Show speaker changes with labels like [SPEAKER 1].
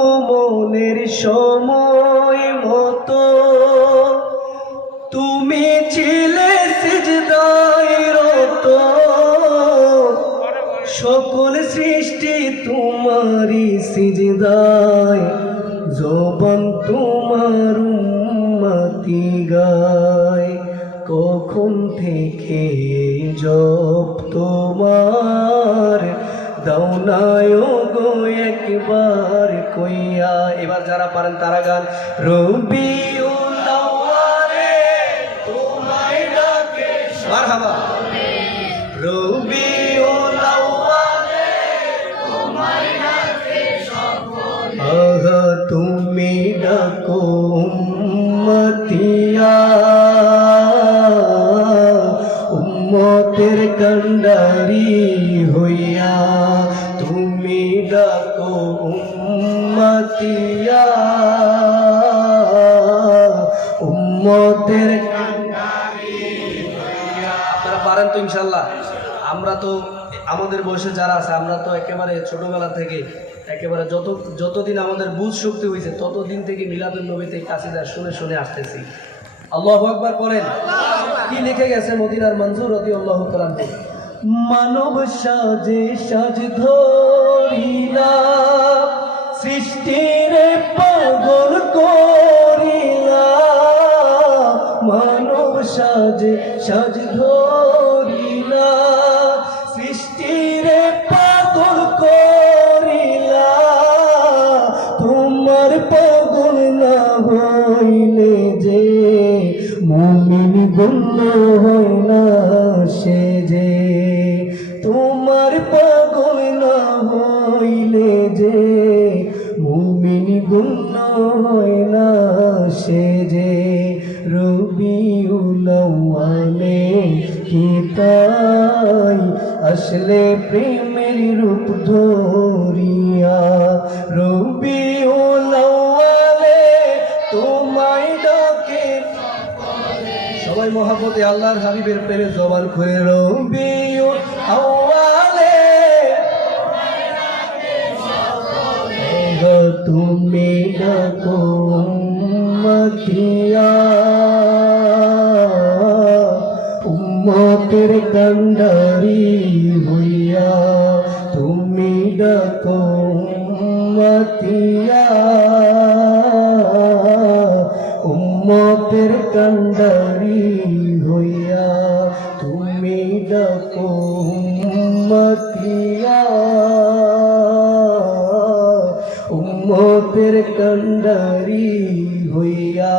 [SPEAKER 1] মনের সময় মতো। তুমি ছিলে রত। সকল সৃষ্টি তোমারই সিজদায়। জবান তোমার উম্মতি গায়। কখন থেকে জব তোমার দাওনায় গো একবার কইয়া। এবার যারা পারেন তারা গান। রবি রবি তুমি ডাকো উম্মতিয়া কন্ডারি হইয়া তুমি ডাকো উম্মতিয়া। উম্মতের আপনারা পারেন তো ইনশাল্লাহ আমরা তো আমাদের বয়সে যারা আছে, আমরা তো একেবারে ছোটবেলা থেকে একেবারে যত যতদিন আমাদের বুঝ শক্তি হয়েছে ততদিন থেকে মিলাদুল নবীতে কাশিদার শুনে শুনে আসতেছি। আল্লাহ একবার করেন কি লিখে গেছে মদিনার মঞ্জুর রতি আল্লাহ কালাম মানব সাজে সাজ ধরিলা, সৃষ্টির পাগল করিলা। মানব সাজে সাজ ধরিলা মুমিন গণ্য হয় না সে যে। তোমার পাগল না হইলে যে। মুমিন গণ্য হয় না সে যে। রবিউলাওয়ালে কি তাই আসলে প্রেমের রূপ ধরিয়া রবিউলাওয়ালে সবাই মহাপতি আল্লাহর হাবিবের প্রেমে জবান খুলে গো তুমি ডাকো উম্মতের কন্ডারি হইয়া তুমি ডাকো উম্মতিয়া। কন্ডারি হইয়া তুমি ডাকো উম্মতিয়া। উম্মতের কন্ডারি হইয়া